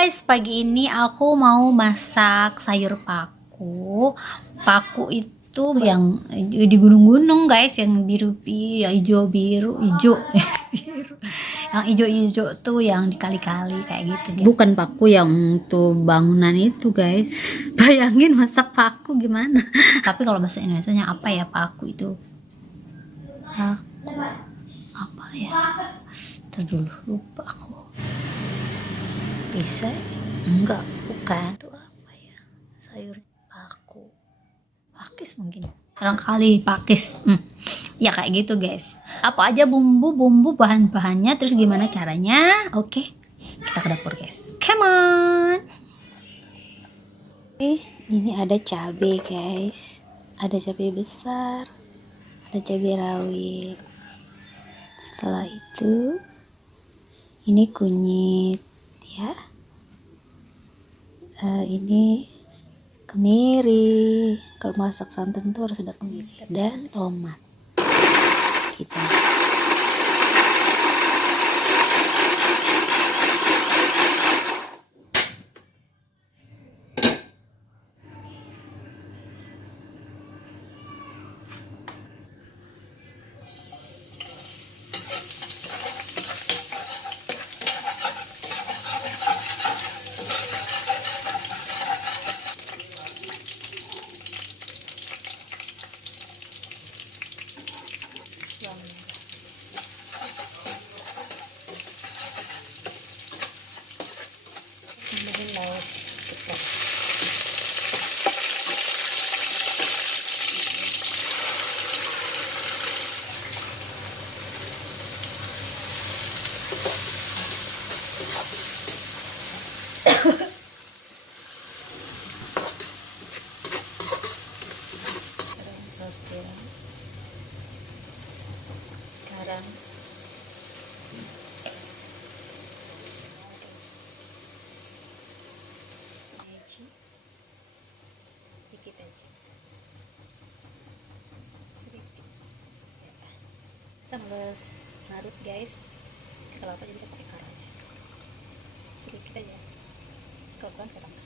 guys, pagi ini aku mau masak sayur paku. Paku itu yang di gunung-gunung guys, yang biru biru, hijau biru, hijau biru. Yang hijau-hijau tuh yang dikali-kali kayak gitu. Bukan paku yang tuh bangunan itu guys. Bayangin masak paku gimana? Tapi kalau bahasa Indonesianya apa ya paku itu? Paku apa ya? Dulu lupa aku. Bisa enggak, bukan itu apa ya, sayur paku, pakis mungkin, barangkali pakis. Ya kayak gitu guys. Apa aja bumbu bahan-bahannya, terus gimana caranya. Oke, kita ke dapur guys, come on. Ini ada cabai guys, ada cabai besar, ada cabai rawit. Setelah itu ini kunyit ya, ini kemiri. Kalau masak santan tuh harus ada kemiri dan tomat. Kita saus tiram, garam, meci, dikit aja, sedikit, sambal larut guys. Kalau apa jadi saya pakai kara aja, sedikit aja. Kalau kurang kita tambah,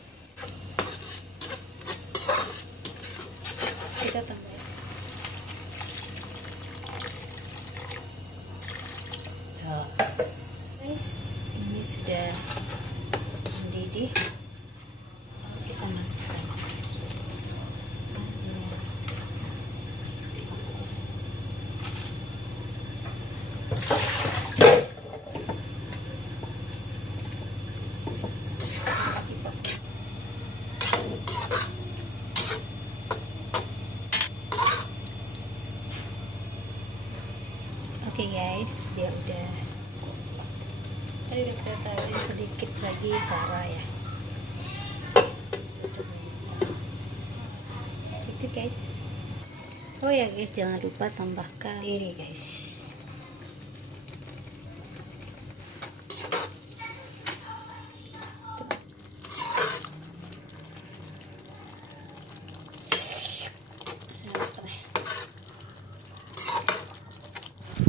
kita tambah guys. Ini sudah mendidih, kita masukkan oke guys, dia udah kita taruh sedikit lagi kara ya, itu guys. Oh ya guys, jangan lupa tambahkan ini guys.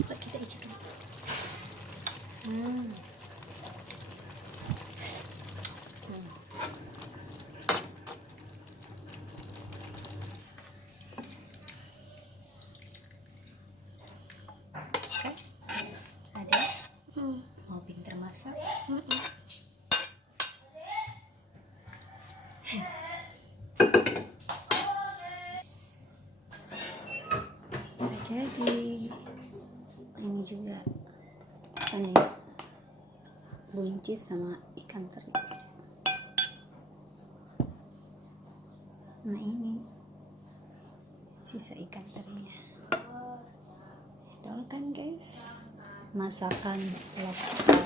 Kita icip dulu. Ada mau pinter masak. Jadi ini juga ini buncis sama ikan teri. Nah ini sisa ikan terinya. Doakan guys, masakan lokal.